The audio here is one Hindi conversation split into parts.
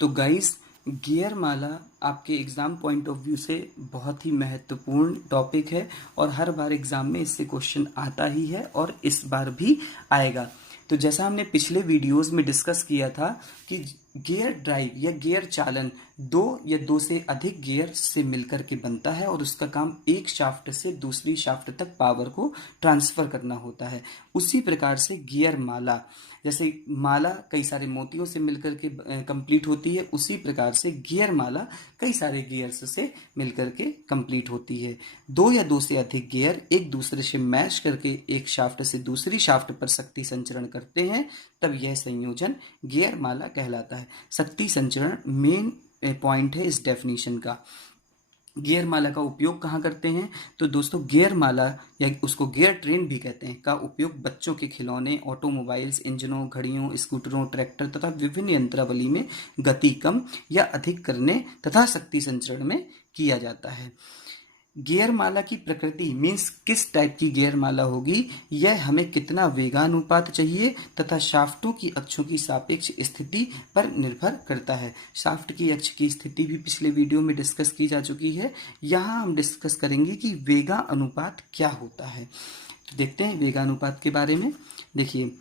तो गाइस, गियर माला आपके एग्ज़ाम पॉइंट ऑफ व्यू से बहुत ही महत्वपूर्ण टॉपिक है और हर बार एग्ज़ाम में इससे क्वेश्चन आता ही है और इस बार भी आएगा। तो जैसा हमने पिछले वीडियोस में डिस्कस किया था कि गियर ड्राइव या गियर चालन दो या दो से अधिक गियर से मिलकर के बनता है और उसका काम एक शाफ्ट से दूसरी शाफ्ट तक पावर को ट्रांसफ़र करना होता है। उसी प्रकार से गियर माला, जैसे माला कई सारे मोतियों से मिलकर के कंप्लीट होती है, उसी प्रकार से गियर माला कई सारे गियर्स से मिलकर के कंप्लीट होती है। दो या दो से अधिक गियर एक दूसरे से मैश करके एक शाफ्ट से दूसरी शाफ्ट पर शक्ति संचरण करते हैं, तब यह संयोजन गियर माला कहलाता है। शक्ति संचरण मेन पॉइंट है इस डेफिनेशन का। गियर माला का उपयोग कहाँ करते हैं? तो दोस्तों, गियर माला या उसको गियर ट्रेन भी कहते हैं का उपयोग बच्चों के खिलौने, ऑटोमोबाइल्स, इंजनों, घड़ियों, स्कूटरों, ट्रैक्टर तथा विभिन्न यंत्रावली में गति कम या अधिक करने तथा शक्ति संचरण में किया जाता है। गियर माला की प्रकृति मीन्स किस टाइप की गियर माला होगी, यह हमें कितना वेगानुपात चाहिए तथा शाफ्टों की अक्षों की सापेक्ष स्थिति पर निर्भर करता है। शाफ्ट की अक्ष की स्थिति भी पिछले वीडियो में डिस्कस की जा चुकी है। यहाँ हम डिस्कस करेंगे कि वेगा अनुपात क्या होता है। तो देखते हैं वेगानुपात के बारे में। देखिए,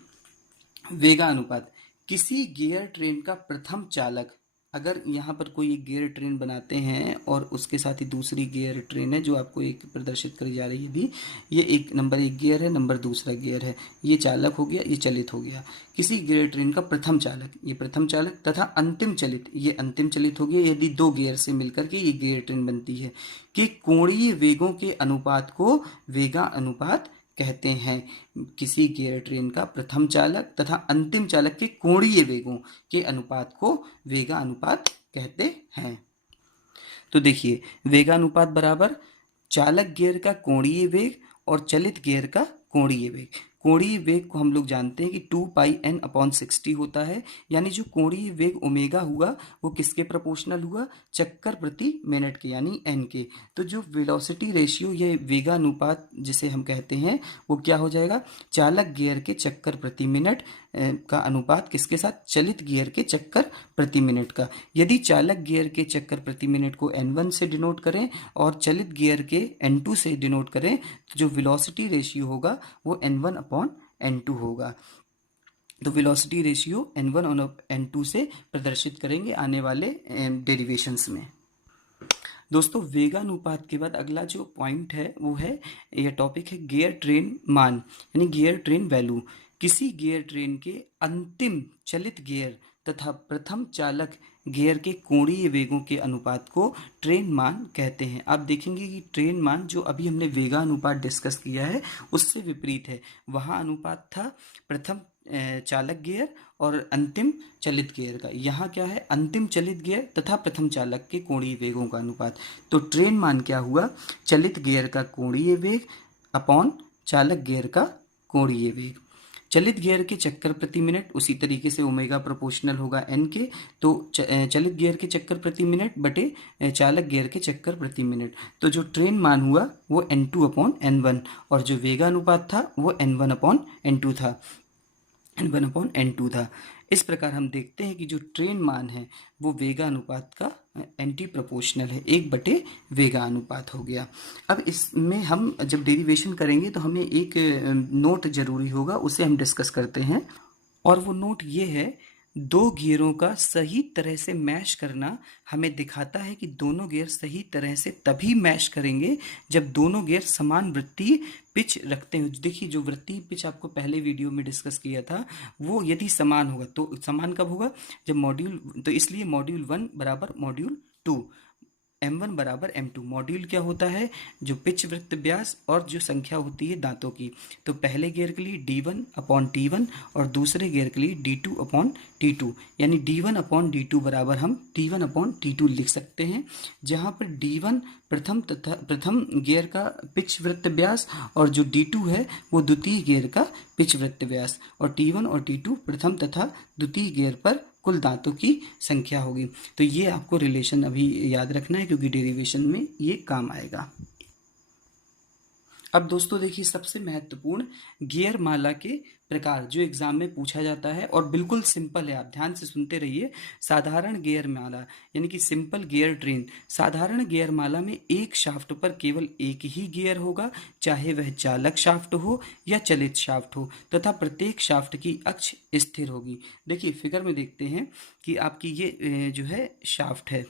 वेगानुपात किसी गियर ट्रेन का प्रथम चालक, अगर यहाँ पर कोई एक गियर ट्रेन बनाते हैं और उसके साथ ही दूसरी गियर ट्रेन है जो आपको एक प्रदर्शित करी जा रही है भी, ये एक नंबर एक गियर है, नंबर दूसरा गियर है, ये चालक हो गया, ये चलित हो गया। किसी गियर ट्रेन का प्रथम चालक, ये प्रथम चालक तथा अंतिम चलित, ये अंतिम चलित हो गया यदि दो गियर से मिलकर के ये गियर ट्रेन बनती है, कि कोणीय वेगों के अनुपात को वेगा अनुपात कहते हैं। किसी गियर ट्रेन का प्रथम चालक तथा अंतिम चालक के कोणीय वेगों के अनुपात को वेगा अनुपात कहते हैं। तो देखिए, वेगानुपात बराबर चालक गियर का कोणीय वेग और चलित गियर का कोणीय वेग। कोणीय वेग को हम लोग जानते हैं कि 2πn/60 होता है, यानी जो कोणीय वेग ओमेगा हुआ वो किसके प्रोपोर्शनल हुआ? चक्कर प्रति मिनट के, यानी n के। तो जो वेलोसिटी रेशियो, ये वेगानुपात जिसे हम कहते हैं, वो क्या हो जाएगा? चालक गियर के चक्कर प्रति मिनट का अनुपात किसके साथ? चलित गियर के चक्कर प्रति मिनट का। यदि चालक गियर के चक्कर प्रति मिनट को n1 से डिनोट करें और चलित गियर के n2 से डिनोट करें, तो जो वेलोसिटी रेशियो होगा वो n1/n2 होगा। तो वेलोसिटी रेशियो n1/n2 से प्रदर्शित करेंगे आने वाले डेरिवेशंस में। दोस्तों, वेगानुपात के बाद अगला जो पॉइंट है वो है, यह टॉपिक है गियर ट्रेन मान, यानी गियर ट्रेन वैल्यू। किसी गियर ट्रेन के अंतिम चलित गियर तथा प्रथम चालक गियर के कोणीय वेगों के अनुपात को ट्रेन मान कहते हैं। आप देखेंगे कि ट्रेन मान जो अभी हमने वेगानुपात डिस्कस किया है उससे विपरीत है। वहाँ अनुपात था प्रथम चालक गियर और अंतिम चलित गियर का। यहाँ क्या है? अंतिम चलित गियर तथा प्रथम चालक के कोणीय वेगों का अनुपात। तो ट्रेन मान क्या हुआ? चलित गियर का कोणीय वेग अपॉन चालक गियर का कोणीय वेग। चलित गियर के चक्कर प्रति मिनट, उसी तरीके से ओमेगा प्रोपोर्शनल होगा n के, तो चलित गियर के चक्कर प्रति मिनट बटे चालक गियर के चक्कर प्रति मिनट। तो जो ट्रेन मान हुआ वो n2/n1 और जो वेगानुपात था वो n1/n2 था, n1/n2 था। इस प्रकार हम देखते हैं कि जो ट्रेन मान है वो वेगा अनुपात का एंटी प्रोपोर्शनल है, 1/वेगा अनुपात हो गया। अब इसमें हम जब डेरिवेशन करेंगे तो हमें एक नोट जरूरी होगा, उसे हम डिस्कस करते हैं। और वो नोट ये है, दो गियरों का सही तरह से मैश करना हमें दिखाता है कि दोनों गियर सही तरह से तभी मैश करेंगे जब दोनों गियर समान वृत्तीय पिच रखते हैं। देखिए, जो वृत्तीय पिच आपको पहले वीडियो में डिस्कस किया था वो यदि समान होगा, तो समान कब होगा? जब मॉड्यूल, तो इसलिए मॉड्यूल 1 बराबर मॉड्यूल 2, m1 बराबर m2। मॉड्यूल क्या होता है? जो पिच वृत्त व्यास और जो संख्या होती है दांतों की। तो पहले गियर के लिए d1/t1 और दूसरे गियर के लिए d2/t2, यानी d1/d2 बराबर हम t1/t2 लिख सकते हैं, जहां पर d1 प्रथम गियर का पिच वृत्त व्यास और जो d2 है वो द्वितीय गियर का पिच वृत्त व्यास, और t1 और t2 प्रथम तथा द्वितीय गियर पर कुल दांतों की संख्या होगी। तो ये आपको रिलेशन अभी याद रखना है क्योंकि डेरिवेशन में ये काम आएगा। अब दोस्तों देखिए, सबसे महत्वपूर्ण गियर माला के प्रकार जो एग्जाम में पूछा जाता है और बिल्कुल सिंपल है, आप ध्यान से सुनते रहिए। साधारण गियर माला यानी कि सिंपल गियर ट्रेन। साधारण गियर माला में एक शाफ्ट पर केवल एक ही गियर होगा, चाहे वह चालक शाफ्ट हो या चलित शाफ्ट हो, तथा प्रत्येक शाफ्ट की अक्ष स्थिर होगी। देखिए फिगर में देखते हैं कि आपकी ये जो है शाफ्ट है,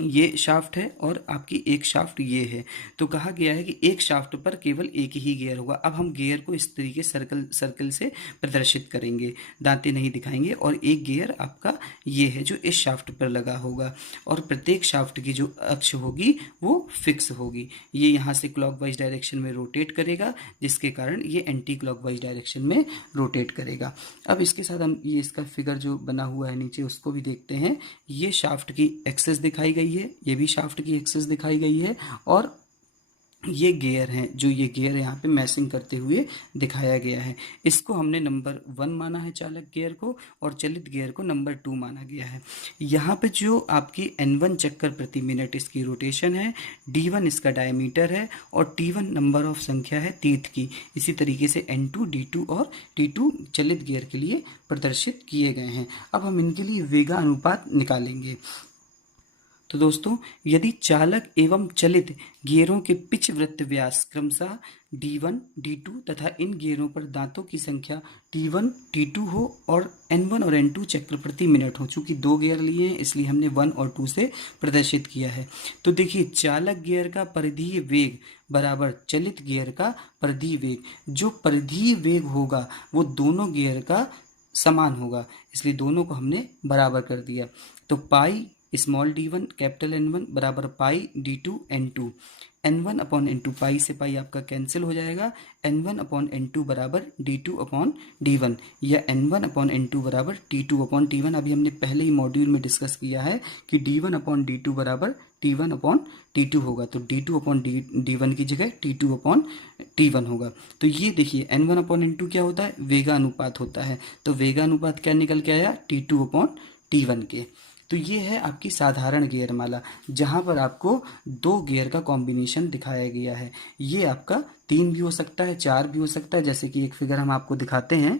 ये शाफ्ट है और आपकी एक शाफ्ट ये है। तो कहा गया है कि एक शाफ्ट पर केवल एक ही गियर होगा। अब हम गियर को इस तरीके सर्कल सर्कल से प्रदर्शित करेंगे, दांतें नहीं दिखाएंगे, और एक गियर आपका ये है जो इस शाफ्ट पर लगा होगा, और प्रत्येक शाफ्ट की जो अक्ष होगी वो फिक्स होगी। ये यहाँ से क्लॉकवाइज डायरेक्शन में रोटेट करेगा, जिसके कारण ये एंटी क्लॉकवाइज डायरेक्शन में रोटेट करेगा। अब इसके साथ हम ये इसका फिगर जो बना हुआ है नीचे उसको भी देखते हैं। ये शाफ्ट की एक्सेस दिखाई गई है, ये भी शाफ्ट की एक्सेस दिखाई गई है, और ये गियर हैं, जो ये गियर यहाँ पे मैसिंग करते हुए दिखाया गया है। इसको हमने नंबर 1 माना है चालक गियर को, और चलित गियर को नंबर 2 माना गया है। यहाँ पे जो आपकी N1 चक्कर प्रति मिनट इसकी रोटेशन है, D1 इसका डायमीटर है, और T1 नंबर ऑफ संख्या है तीर्थ की। इसी तरीके से N2, D2 और T2 चलित गियर के लिए प्रदर्शित किए गए हैं। अब हम इनके लिए वेगा अनुपात निकालेंगे। तो दोस्तों, यदि चालक एवं चलित गियरों के पिच वृत्त व्यास क्रमशः D1, D2 तथा इन गियरों पर दांतों की संख्या T1, T2 हो और N1 और N2 चक्र प्रति मिनट हो। चूंकि 2 गियर लिए हैं इसलिए हमने 1 और 2 से प्रदर्शित किया है। तो देखिए, चालक गियर का परिधीय वेग बराबर चलित गियर का परिधीय वेग। जो परिधीय वेग होगा वो दोनों गियर का समान होगा, इसलिए दोनों को हमने बराबर कर दिया। तो pi small d1 capital N1 बराबर पाई d2 N2। N1 upon N2, पाई से पाई आपका कैंसिल हो जाएगा। N1 अपॉन N2 बराबर D2 अपॉन D1, या N1 अपॉन N2 बराबर T2 अपॉन T1। अभी हमने पहले ही मॉड्यूल में डिस्कस किया है कि D1 अपॉन D2 बराबर T1 अपॉन T2 होगा, तो D2 अपॉन D1 की जगह T2 अपॉन T1 होगा। तो ये देखिए N1 अपॉन N2 क्या होता है, वेगानुपात होता है। तो वेगानुपात क्या निकल के आया, T2 अपॉन T1 के। तो ये है आपकी साधारण गियर माला, जहाँ पर आपको 2 गियर का कॉम्बिनेशन दिखाया गया है। ये आपका 3 भी हो सकता है, 4 भी हो सकता है, जैसे कि एक फिगर हम आपको दिखाते हैं।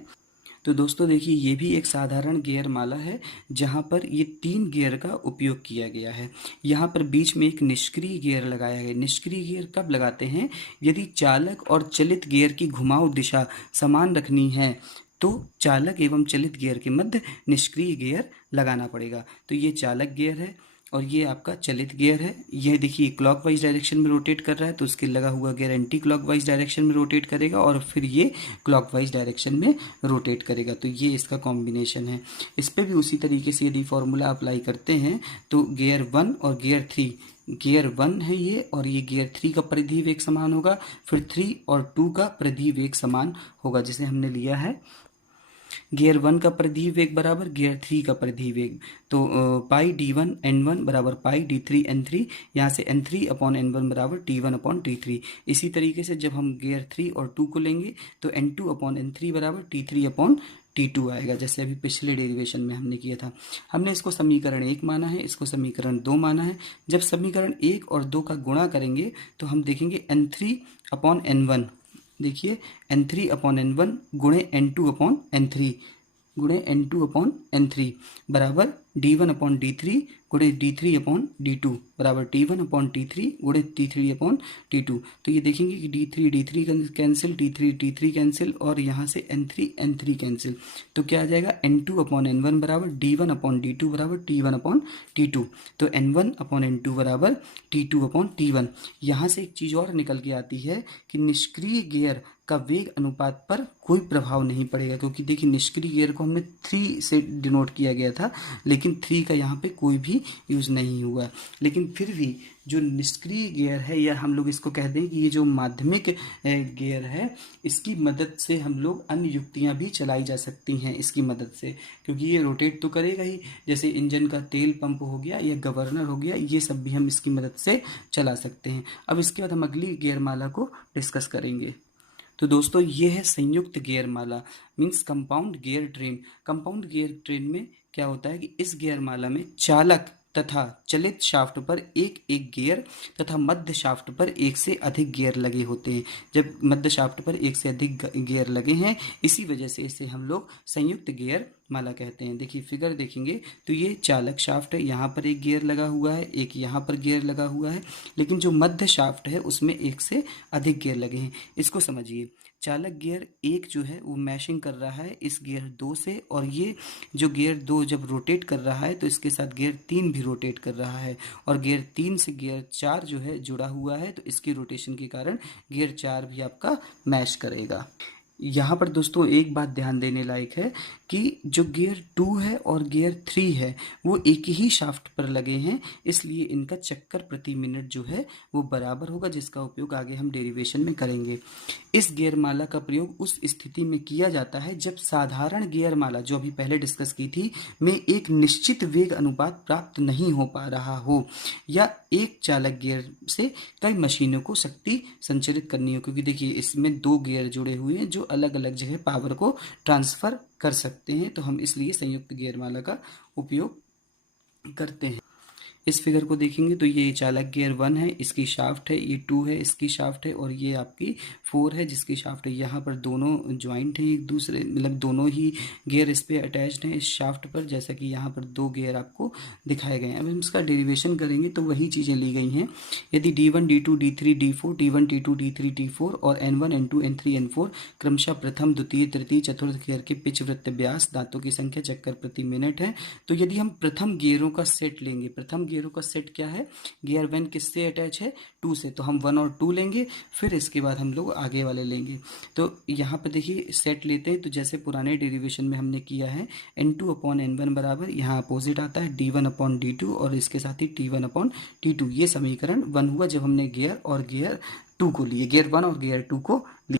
तो दोस्तों देखिए, ये भी एक साधारण गियर माला है जहाँ पर ये 3 गियर का उपयोग किया गया है। यहाँ पर बीच में एक निष्क्रिय गियर लगाया गया है। निष्क्रिय गियर कब लगाते हैं, यदि चालक और चलित गियर की घुमाव दिशा समान रखनी है तो चालक एवं चलित गियर के मध्य निष्क्रिय गियर लगाना पड़ेगा। तो ये चालक गियर है और ये आपका चलित गियर है। यह देखिए क्लॉकवाइज डायरेक्शन में रोटेट कर रहा है, तो उसके लगा हुआ गियर एंटी क्लॉकवाइज डायरेक्शन में रोटेट करेगा, और फिर ये क्लॉकवाइज डायरेक्शन में रोटेट करेगा। तो ये इसका कॉम्बिनेशन है। इस पर भी उसी तरीके से यदि फॉर्मूला अप्लाई करते हैं तो गियर 1 और गियर 3, गियर 1 है ये, और ये गियर 3 का परिधीय वेग समान होगा, फिर 3 और 2 का परिधीय वेग समान होगा, जिसे हमने लिया है गियर 1 का परिधीय वेग बराबर गियर 3 का परिधीय वेग। तो पाई D1 N1 बराबर पाई D3 N3, यहाँ से N3 अपॉन N1 बराबर T1 अपॉन T3। इसी तरीके से जब हम गियर 3 और 2 को लेंगे तो N2 अपॉन N3 बराबर T3 अपॉन T2 आएगा, जैसे अभी पिछले डेरिवेशन में हमने किया था। हमने इसको समीकरण 1 माना है, इसको समीकरण 2 माना है। जब समीकरण 1 और 2 का गुणा करेंगे तो हम देखेंगे N3 अपॉन N1, देखिए N3 अपॉन N1 गुणे N2 अपॉन N3 गुणे N2 अपॉन N3 बराबर D1 अपॉन D3 गुणे D3 अपॉन D2 बराबर T1 अपॉन T3 गुणे T3 अपॉन T2। तो ये देखेंगे कि D3 कैंसिल, T3 कैंसिल, और यहाँ से N3 कैंसिल। तो क्या आ जाएगा, N2 अपॉन N1 बराबर D1 अपॉन D2 बराबर T1 अपॉन T2। तो N1 अपॉन N2 बराबर T2 अपॉन T1। यहाँ से एक चीज़ और निकल के आती है कि निष्क्रिय गियर का वेग अनुपात पर कोई प्रभाव नहीं पड़ेगा, क्योंकि देखिए निष्क्रिय गियर को हमने 3 से डिनोट किया गया था, लेकिन 3 का यहाँ पे कोई भी यूज़ नहीं हुआ। लेकिन फिर भी जो निष्क्रिय गियर है, या हम लोग इसको कह दें कि ये जो माध्यमिक गियर है, इसकी मदद से हम लोग अन्य युक्तियाँ भी चलाई जा सकती हैं इसकी मदद से, क्योंकि ये रोटेट तो करेगा ही। जैसे इंजन का तेल पंप हो गया या गवर्नर हो गया, ये सब भी हम इसकी मदद से चला सकते हैं। अब इसके बाद हम अगली गियर माला को डिस्कस करेंगे। तो दोस्तों, ये है संयुक्त गियर माला, means compound gear train. Compound gear train में क्या होता है कि इस गियर माला में चालक तथा चलित शाफ्ट पर एक एक गियर तथा मध्य शाफ्ट पर एक से अधिक गियर लगे होते हैं। जब मध्य शाफ्ट पर एक से अधिक गियर लगे हैं, इसी वजह से इसे हम लोग संयुक्त गियर माला कहते हैं। देखिए फिगर देखेंगे तो ये चालक शाफ्ट है, यहाँ पर एक गियर लगा हुआ है, एक यहाँ पर गियर लगा हुआ है, लेकिन जो मध्य शाफ्ट है उसमें एक से अधिक गियर लगे हैं। इसको समझिए, चालक गियर एक जो है वो मैशिंग कर रहा है इस गियर 2 से, और ये जो गियर 2 जब रोटेट कर रहा है तो इसके साथ गियर 3 भी रोटेट कर रहा है, और गियर 3 से गियर 4 जो है जुड़ा हुआ है, तो इसकी रोटेशन के कारण गियर 4 भी आपका मैश करेगा। यहाँ पर दोस्तों एक बात ध्यान देने लायक है कि जो गियर 2 है और गियर 3 है वो एक ही शाफ्ट पर लगे हैं, इसलिए इनका चक्कर प्रति मिनट जो है वो बराबर होगा, जिसका उपयोग आगे हम डेरिवेशन में करेंगे। इस गियर माला का प्रयोग उस स्थिति में किया जाता है जब साधारण गियर माला, जो अभी पहले डिस्कस की थी, में एक निश्चित वेग अनुपात प्राप्त नहीं हो पा रहा हो, या एक चालक गियर से कई मशीनों को शक्ति संचरित करनी हो, क्योंकि देखिए इसमें 2 गियर जुड़े हुए हैं जो अलग अलग जगह पावर को ट्रांसफर कर सकते हैं, तो हम इसलिए संयुक्त गियर माला का उपयोग करते हैं। इस फिगर को देखेंगे तो ये चालक गियर 1 है, इसकी शाफ्ट है, ये 2 है, इसकी शाफ्ट है, और ये आपकी 4 है जिसकी शाफ्ट है। यहाँ पर दोनों ज्वाइंट हैं एक दूसरे, मतलब दोनों ही गियर इस पे अटैच्ड हैं इस शाफ्ट पर, जैसा कि यहाँ पर 2 गियर आपको दिखाए गए हैं। अब हम इसका डेरिवेशन करेंगे तो वही चीज़ें ली गई हैं। यदि D1 D2 D3 D4 T1 T2 T3 T4 और N1 N2 N3 N4 क्रमशः प्रथम द्वितीय तृतीय चतुर्थ गियर के पिच वृत्त व्यास दांतों की संख्या चक्कर प्रति मिनट है, तो यदि हम प्रथम गियरों का सेट लेंगे, प्रथम गियरों का सेट क्या है, गियर 1 किससे अटैच है, 2 से, तो हम 1 और 2 लेंगे, फिर इसके बाद हम लोग आगे वाले लेंगे। तो यहाँ पे देखिए सेट लेते हैं तो जैसे पुराने डेरिवेशन में हमने किया है, N2 अपॉन N1 बराबर, यहाँ अपोजिट आता है D1 अपॉन D2 और इसके साथ ही T1 अपॉन T2। ये समीकरण 1 हुआ जब हमने गियर और गियर 2 को लिए, गियर 1 और गियर 2 को लिए।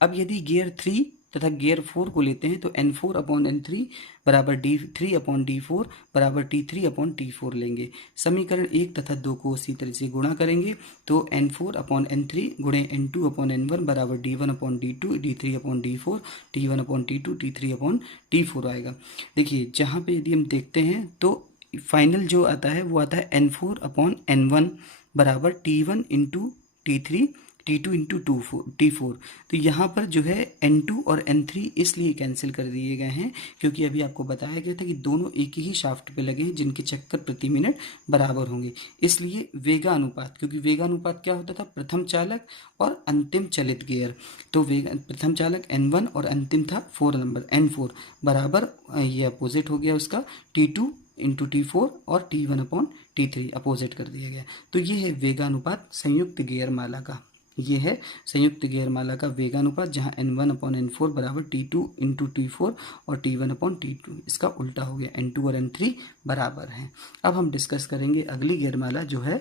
अब यदि गियर 3 तथा गियर 4 को लेते हैं तो N4 अपॉन N3 बराबर D3 अपॉन D4 बराबर T3 अपॉन T4 लेंगे। समीकरण 1 तथा 2 को उसी तरह से गुणा करेंगे तो N4 अपॉन N3 गुणे N2 अपॉन N1 बराबर D1 upon D2 D3 upon D4 T1 upon T2 T3 upon T4 आएगा। देखिए जहाँ पे यदि हम देखते हैं तो फाइनल जो आता है वो आता है N4 अपॉन N1 बराबर T1 into T3 T2 into T4। तो यहाँ पर जो है N2 और N3 इसलिए कैंसिल कर दिए गए हैं क्योंकि अभी आपको बताया गया था कि दोनों एक ही शाफ्ट पे लगे हैं जिनके चक्कर प्रति मिनट बराबर होंगे, इसलिए वेगानुपात, क्योंकि वेगानुपात क्या होता था, प्रथम चालक और अंतिम चलित गियर, तो प्रथम चालक N1 और अंतिम था 4 नंबर N4 बराबर, ये अपोजिट हो गया उसका T2 इंटू T4 और T1 अपॉन T3 अपोजिट कर दिया गया। तो ये है वेगानुपात संयुक्त गियर माला का, ये है संयुक्त गियर माला का वेगानुपात, जहाँ N1 अपॉन N4 बराबर T2 इंटू T4 और T1 अपॉन T2, इसका उल्टा हो गया, N2 और N3 बराबर हैं। अब हम डिस्कस करेंगे अगली गियर माला जो है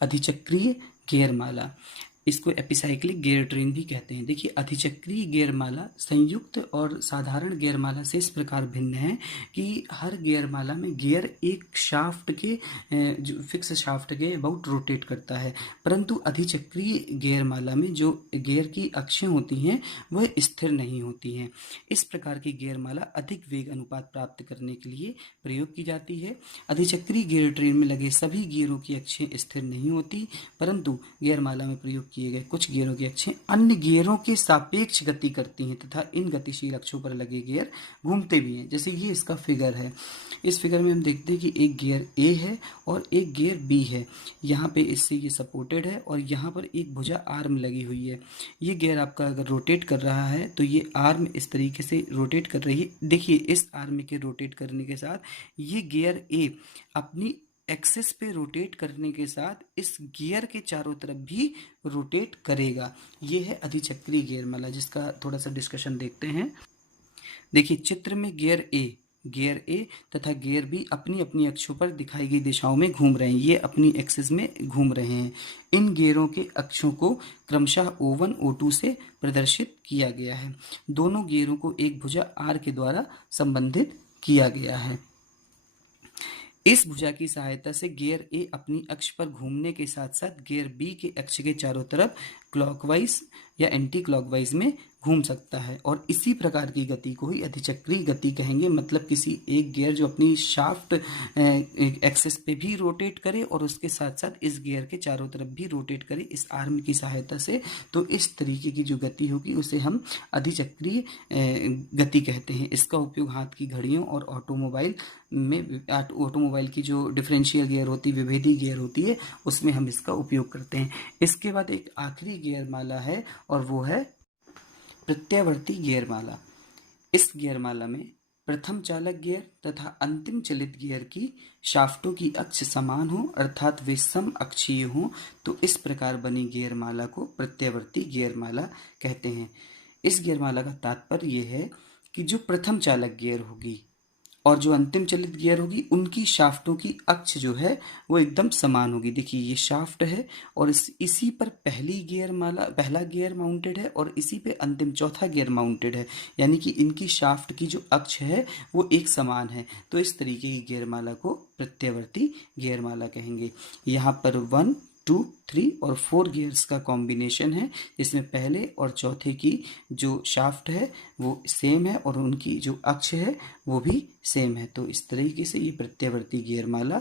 अधिचक्रीय गियर माला। इसको एपिसाइक्लिक गियर ट्रेन भी कहते हैं। देखिए अधिचक्रीय गियर माला संयुक्त और साधारण गियर माला से इस प्रकार भिन्न है कि हर गियर माला में गियर एक शाफ्ट के जो फिक्स शाफ्ट के अबाउट रोटेट करता है, परंतु अधिचक्रीय गियर माला में जो गियर की अक्षें होती हैं वह स्थिर नहीं होती हैं। इस प्रकार की गियर माला अधिक वेग अनुपात प्राप्त करने के लिए प्रयोग की जाती है। अधिचक्रीय गियर ट्रेन में लगे सभी गियरों की अक्षें स्थिर नहीं होती, परंतु गियर माला में प्रयोग किए गए कुछ गियरों की अक्षें अन्य गियरों के सापेक्ष गति करती हैं तथा इन गतिशील अक्षों पर लगे गियर घूमते भी हैं। जैसे ये इसका फिगर है, इस फिगर में हम देखते हैं कि एक गियर ए है और एक गियर बी है, यहाँ पे इससे ये सपोर्टेड है और यहाँ पर एक भुजा आर्म लगी हुई है। ये गियर आपका अगर रोटेट कर रहा है तो ये आर्म इस तरीके से रोटेट कर रही है। देखिए इस आर्म के रोटेट करने के साथ ये गियर ए अपनी एक्सिस पे रोटेट करने के साथ इस गियर के चारों तरफ भी रोटेट करेगा। ये है अधिचक्रीय गियर माला, जिसका थोड़ा सा डिस्कशन देखते हैं। देखिए चित्र में गियर ए तथा गियर बी अपनी अपनी अक्षों पर दिखाई गई दिशाओं में घूम रहे हैं, ये अपनी एक्सिस में घूम रहे हैं। इन गियरों के अक्षों को क्रमशः O1 O2 से प्रदर्शित किया गया है। दोनों गियरों को एक भुजा R के द्वारा संबंधित किया गया है। इस भुजा की सहायता से गियर ए अपनी अक्ष पर घूमने के साथ साथ गियर बी के अक्ष के चारों तरफ क्लॉकवाइज या एंटी क्लॉकवाइज में घूम सकता है। और इसी प्रकार की गति को ही अधिचक्रीय गति कहेंगे, मतलब किसी एक गियर जो अपनी शाफ्ट एक्सिस पे भी रोटेट करे और उसके साथ साथ इस गियर के चारों तरफ भी रोटेट करे इस आर्म की सहायता से। तो इस तरीके की जो गति होगी उसे हम अधिचक्रीय गति कहते हैं। इसका उपयोग हाथ की घड़ियों और ऑटोमोबाइल की जो डिफरेंशियल गियर होती है, विभेदी गियर होती है, उसमें हम इसका उपयोग करते हैं। इसके बाद एक आखिरी गियर माला है और वो है प्रत्यावर्ती गियर माला। इस गियर माला में प्रथम चालक गियर तथा अंतिम चलित गियर की शाफ्टों की अक्ष समान हो, अर्थात वे सम अक्षीय हो, तो इस प्रकार बनी गियर माला को प्रत्यावर्ती गियर माला कहते हैं। इस गियर माला का तात्पर्य यह है कि जो प्रथम चालक गियर होगी और जो अंतिम चलित गियर होगी उनकी शाफ्टों की अक्ष जो है वो एकदम समान होगी। देखिए ये शाफ्ट है और इसी पर पहला गियर माउंटेड है और इसी पे अंतिम चौथा गियर माउंटेड है, यानी कि इनकी शाफ्ट की जो अक्ष है वो एक समान है। तो इस तरीके की गियर माला को प्रत्यावर्ती गियर माला कहेंगे। यहाँ पर 1, 2, 3 और 4 गियर्स का कॉम्बिनेशन है, जिसमें पहले और चौथे की जो शाफ्ट है वो सेम है और उनकी जो अक्ष है वो भी सेम है। तो इस तरीके से ये प्रत्यावर्ती गियर माला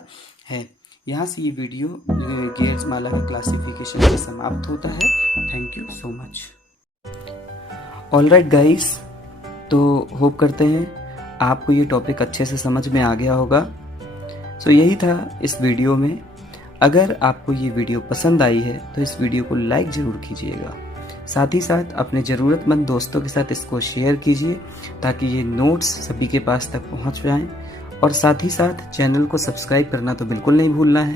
है। यहाँ से ये वीडियो गियर्स माला का क्लासिफिकेशन से समाप्त होता है। Thank you so much. Alright guys, तो होप करते हैं आपको ये टॉपिक अच्छे से समझ में आ गया होगा। सो यही था इस वीडियो में। अगर आपको ये वीडियो पसंद आई है तो इस वीडियो को लाइक ज़रूर कीजिएगा। साथ ही साथ अपने ज़रूरतमंद दोस्तों के साथ इसको शेयर कीजिए ताकि ये नोट्स सभी के पास तक पहुंच जाएं। और साथ ही साथ चैनल को सब्सक्राइब करना तो बिल्कुल नहीं भूलना है।